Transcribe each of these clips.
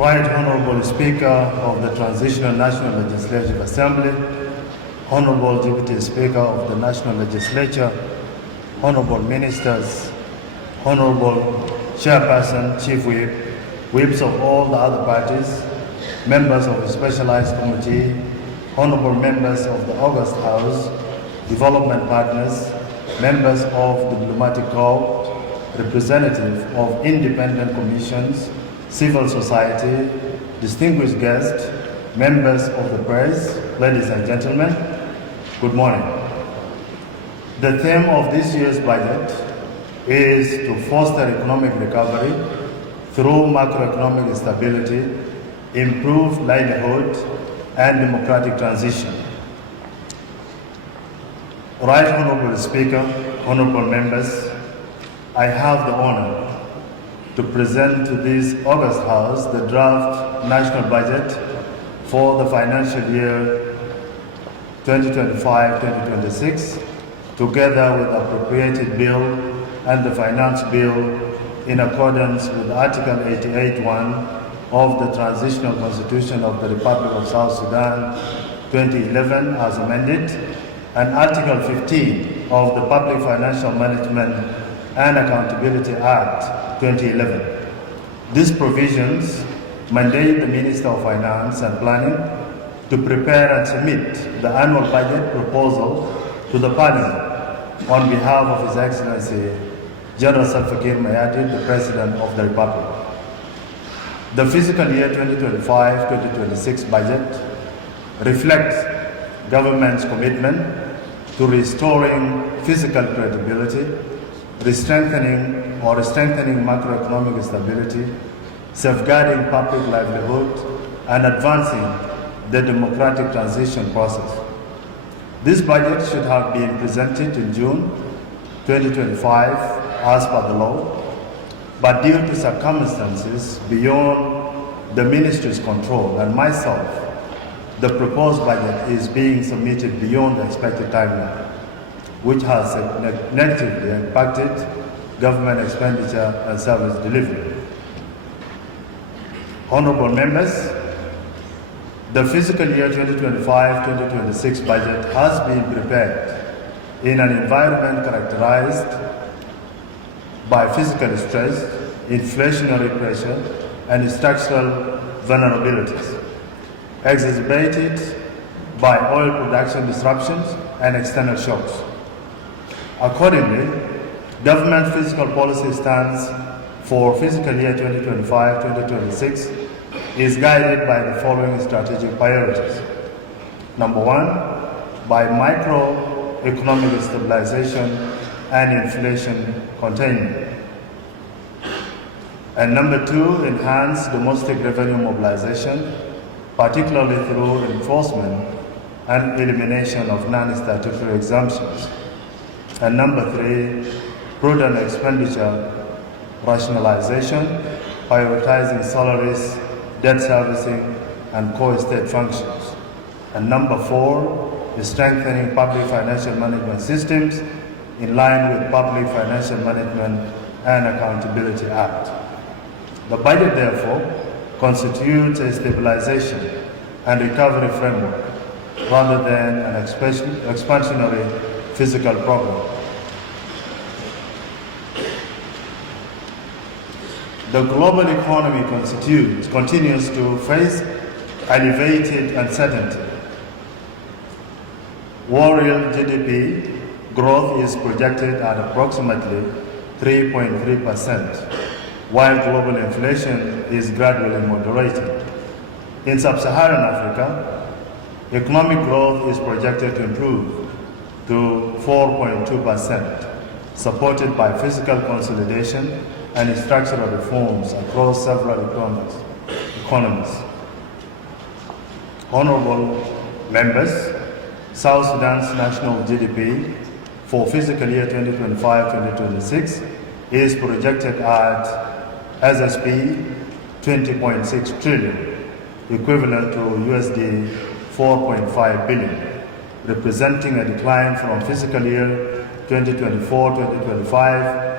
Right Honorable Speaker of the Transitional National Legislative Assembly, Honorable Deputy Speaker of the National Legislature, Honorable Ministers, Honorable Chairperson, Chief Whip, Whips of all the other parties, members of the Specialized Committee, Honorable members of the August House, development partners, members of the Diplomatic Corps, representatives of independent commissions, civil society, distinguished guests, members of the press, ladies and gentlemen, good morning. The theme of this year's budget is to foster economic recovery through macroeconomic stability, improved livelihood, and democratic transition. Right Honorable Speaker, honorable members, I have the honor to present to this August House the draft national budget for the financial year 2025-2026, together with the appropriated bill and the finance bill in accordance with Article 88(1) of the Transitional Constitution of the Republic of South Sudan 2011 as amended, and Article 15 of the Public Financial Management and Accountability Act 2011. These provisions mandate the Minister of Finance and Planning to prepare and submit the annual budget proposal to the Parliament on behalf of His Excellency General Salva Kiir Mayardit, the President of the Republic. The fiscal year 2025-2026 budget reflects government's commitment to restoring fiscal credibility, strengthening macroeconomic stability, safeguarding public livelihood, and advancing the democratic transition process. This budget should have been presented in June 2025 as per the law, but due to circumstances beyond the Ministry's control and myself, the proposed budget is being submitted beyond the expected timeline, which has negatively impacted government expenditure and service delivery. Honorable members, the fiscal year 2025-2026 budget has been prepared in an environment characterized by fiscal stress, inflationary pressure, and structural vulnerabilities, exacerbated by oil production disruptions and external shocks. Accordingly, government fiscal policy stance for fiscal year 2025-2026 is guided by the following strategic priorities. Number one, by microeconomic stabilization and inflation containment. And number two, enhance domestic revenue mobilization, particularly through enforcement and elimination of non-statutory exemptions. And number three, prudent expenditure rationalization, prioritizing salaries, debt servicing, and core state functions. And number four is strengthening public financial management systems in line with Public Financial Management and Accountability Act. The budget, therefore, constitutes a stabilization and recovery framework rather than an expansionary fiscal program. The global economy continues to face elevated uncertainty. World GDP growth is projected at approximately 3.3%, while global inflation is gradually moderating. In sub-Saharan Africa, economic growth is projected to improve to 4.2%, supported by fiscal consolidation and structural reforms across several economies. Honorable members, South Sudan's national GDP for fiscal year 2025-2026 is projected at SSP 20.6 trillion, equivalent to USD 4.5 billion, representing a decline from fiscal year 2024-2025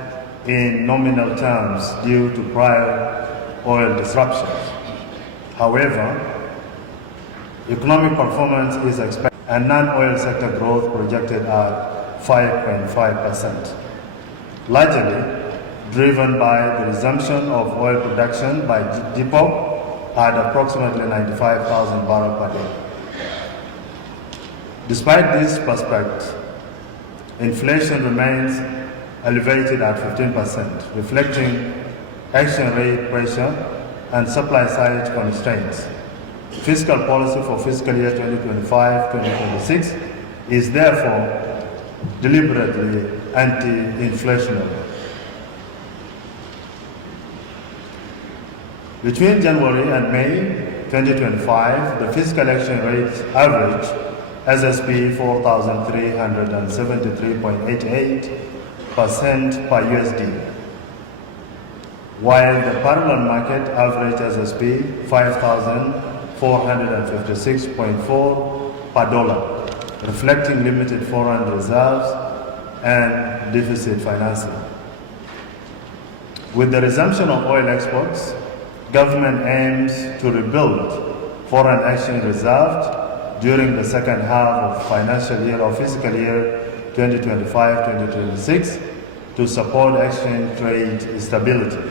in nominal terms due to prior oil disruptions. However, economic performance is expected and non-oil sector growth projected at 5.5%, largely driven by the resumption of oil production by Juba at approximately 95,000 barrels per day. Despite this prospect, inflation remains elevated at 15%, reflecting exchange rate pressure and supply-side constraints. Fiscal policy for fiscal year 2025-2026 is therefore deliberately anti-inflationary. Between January and May 2025, the fiscal exchange rate averaged SSP 4,373.88% per USD, while the parallel market averaged SSP 5,456.4 per dollar, reflecting limited foreign reserves and deficit financing. With the resumption of oil exports, government aims to rebuild foreign exchange reserves during the second half of fiscal year 2025-2026 to support exchange trade stability.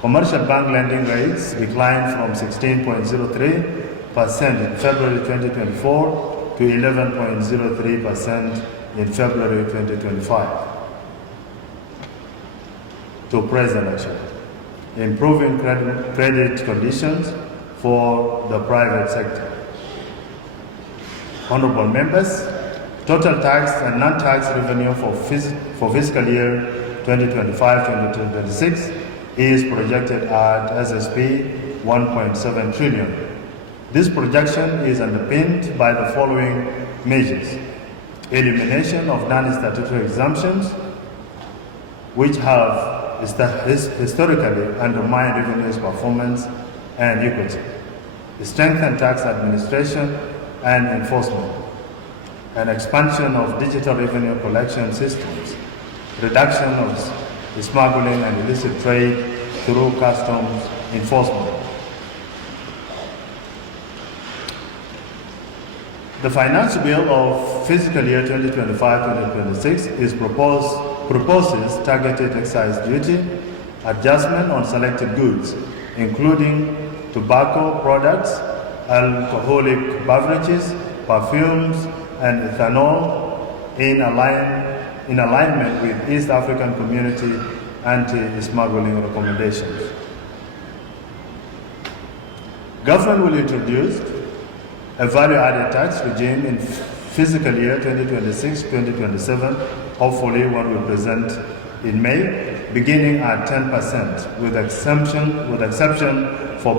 Commercial bank lending rates declined from 16.03% in February 2024 to 11.03% in February 2025 to present actually, improving credit conditions for the private sector. Honorable members, total tax and non-tax revenue for fiscal year 2025-2026 is projected at SSP 1.7 trillion. This projection is underpinned by the following measures: elimination of non-statutory exemptions, which have historically undermined revenue's performance and equity, strengthened tax administration and enforcement, an expansion of digital revenue collection systems, reduction of smuggling and illicit trade through customs enforcement. The finance bill of fiscal year 2025-2026 proposes targeted excise duty adjustment on selected goods, including tobacco products, alcoholic beverages, perfumes, and ethanol in alignment with East African Community anti-smuggling recommendations. Government will introduce a value-added tax regime in fiscal year 2026-2027, hopefully what we present in May, beginning at 10%, with exemptions for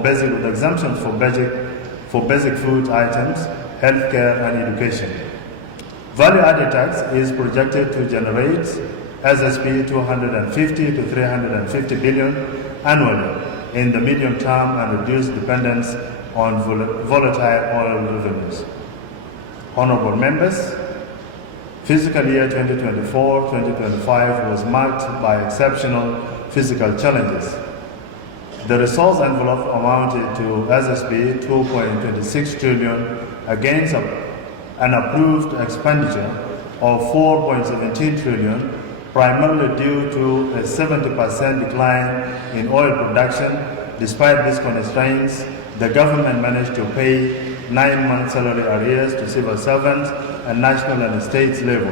basic food items, healthcare, and education. Value-added tax is projected to generate SSP 250 to 350 billion annually in the medium term and reduce dependence on volatile oil revenues. Honorable members, fiscal year 2024-2025 was marked by exceptional fiscal challenges. The resource envelope amounted to SSP 2.26 trillion against an approved expenditure of 4.17 trillion, primarily due to a 70% decline in oil production. Despite these constraints, the government managed to pay 9-month salary arrears to civil servants at national and state level,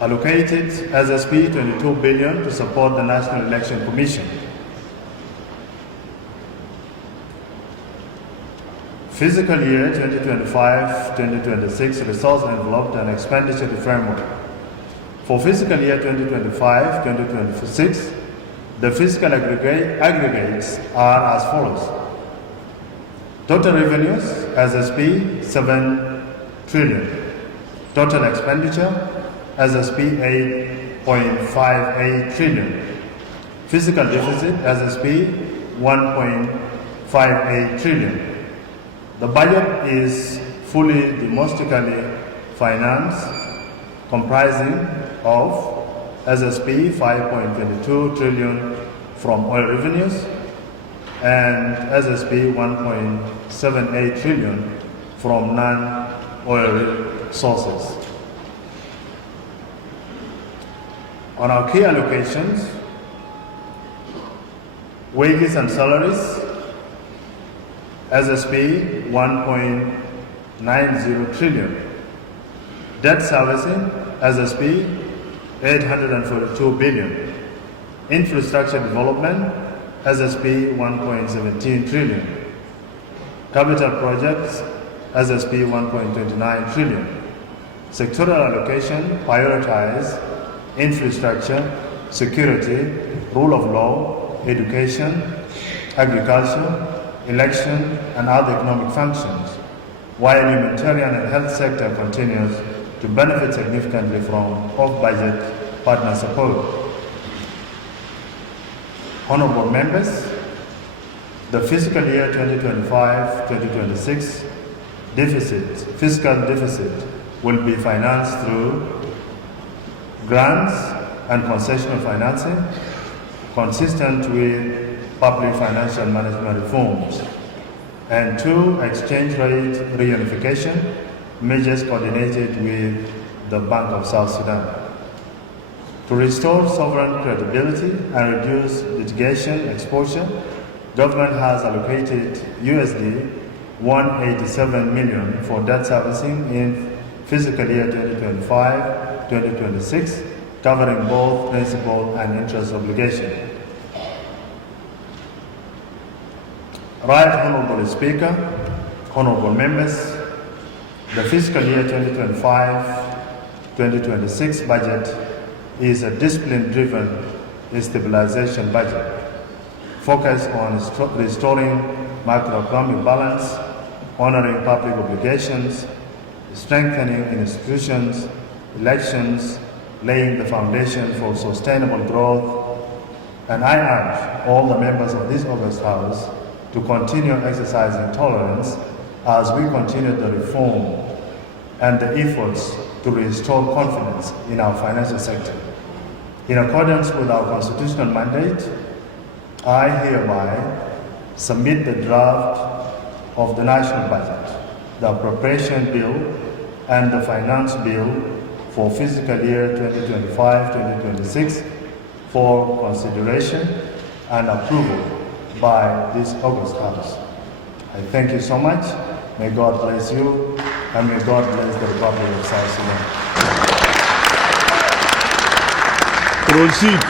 allocated SSP 22 billion to support the National Election Commission. Fiscal year 2025-2026 resource envelope and expenditure framework. For fiscal year 2025-2026, the fiscal aggregates are as follows. Total revenues, SSP 7 trillion. Total expenditure, SSP 8.58 trillion. Fiscal deficit, SSP 1.58 trillion. The budget is fully domestically financed, comprising of SSP 5.22 trillion from oil revenues, and SSP 1.78 trillion from non-oil sources. On our key allocations, wages and salaries, SSP 1.90 trillion. Debt servicing, SSP 842 billion. Infrastructure development, SSP 1.17 trillion. Capital projects, SSP 1.29 trillion. Sectoral allocation, prioritize infrastructure, security, rule of law, education, agriculture, election, and other economic functions, while humanitarian and health sector continues to benefit significantly from off-budget partner support. Honorable members, the fiscal year 2025-2026 fiscal deficit will be financed through grants and concessional financing, consistent with public financial management reforms, and 2, exchange rate reunification, measures coordinated with the Bank of South Sudan. To restore sovereign credibility and reduce litigation exposure, government has allocated USD 187 million for debt servicing in fiscal year 2025-2026, covering both principal and interest obligations. Right Honorable Speaker, honorable members, the fiscal year 2025-2026 budget is a discipline-driven stabilization budget focused on restoring macroeconomic balance, honoring public obligations, strengthening institutions, elections, laying the foundation for sustainable growth. And I urge all the members of this august House to continue exercising tolerance as we continue the reform and the efforts to restore confidence in our financial sector. In accordance with our constitutional mandate, I hereby submit the draft of the national budget, the appropriation bill, and the finance bill for fiscal year 2025-2026 for consideration and approval by this august House. I thank you so much. May God bless you, and may God bless the Republic of South Sudan. Proceed.